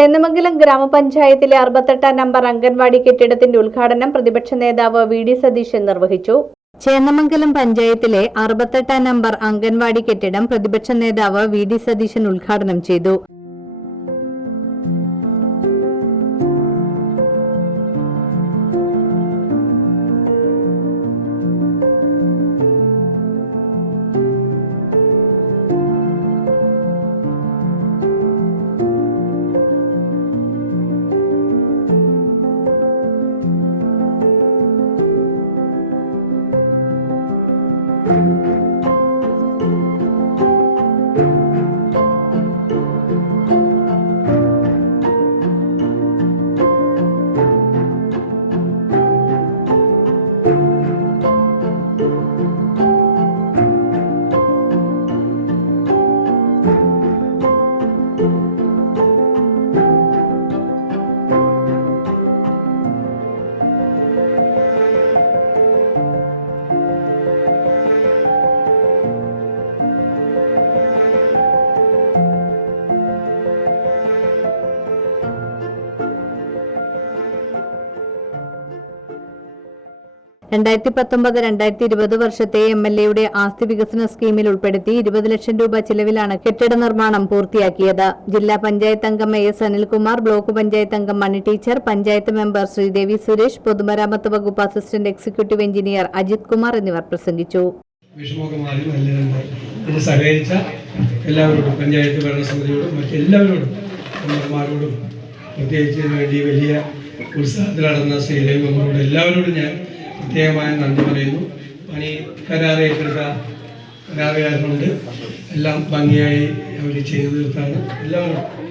ചേന്നമംഗലം ഗ്രാമപഞ്ചായത്തിലെ അറുപത്തെട്ടാം നമ്പർ അംഗൻവാടി കെട്ടിടത്തിന്റെ ഉദ്ഘാടനം പ്രതിപക്ഷ നേതാവ് വി ഡി സതീശൻ നിർവഹിച്ചു. ചേന്നമംഗലം പഞ്ചായത്തിലെ അറുപത്തെട്ടാം നമ്പർ അംഗൻവാടി കെട്ടിടം പ്രതിപക്ഷ നേതാവ് വി ഡി സതീശൻ ഉദ്ഘാടനം ചെയ്തു. രണ്ടായിരത്തി പത്തൊമ്പത് രണ്ടായിരത്തി ഇരുപത് വർഷത്തെ എം എൽ എയുടെ ആസ്തി വികസന സ്കീമിൽ ഉൾപ്പെടുത്തി ഇരുപത് ലക്ഷം രൂപ ചിലവിലാണ് കെട്ടിട നിർമ്മാണം പൂർത്തിയാക്കിയത്. ജില്ലാ പഞ്ചായത്ത് അംഗം A S Anilkumar block panchayat അംഗം മണി ടീച്ചർ പഞ്ചായത്ത് മെമ്പർ ശ്രീദേവി സുരേഷ് പൊതുമരാമത്ത് വകുപ്പ് assistant executive engineer Ajith Kumar എന്നിവർ പ്രസംഗിച്ചു. സഹകരിച്ച എല്ലാവരോടും പഞ്ചായത്ത് മറ്റെല്ലാവരോടും വലിയ ഉത്സാഹത്തിൽ നടന്ന ശ്രീദേവി മെമ്പറോട് എല്ലാവരോടും ഞാൻ പ്രത്യേകമായ നന്ദി പറയുന്നു. പണി കരാറ് ഏറ്റെടുത്ത കരാറുകാരനുണ്ട് എല്ലാം ഭംഗിയായി അവർ ചെയ്തു തീർത്താണ്. എല്ലാവരും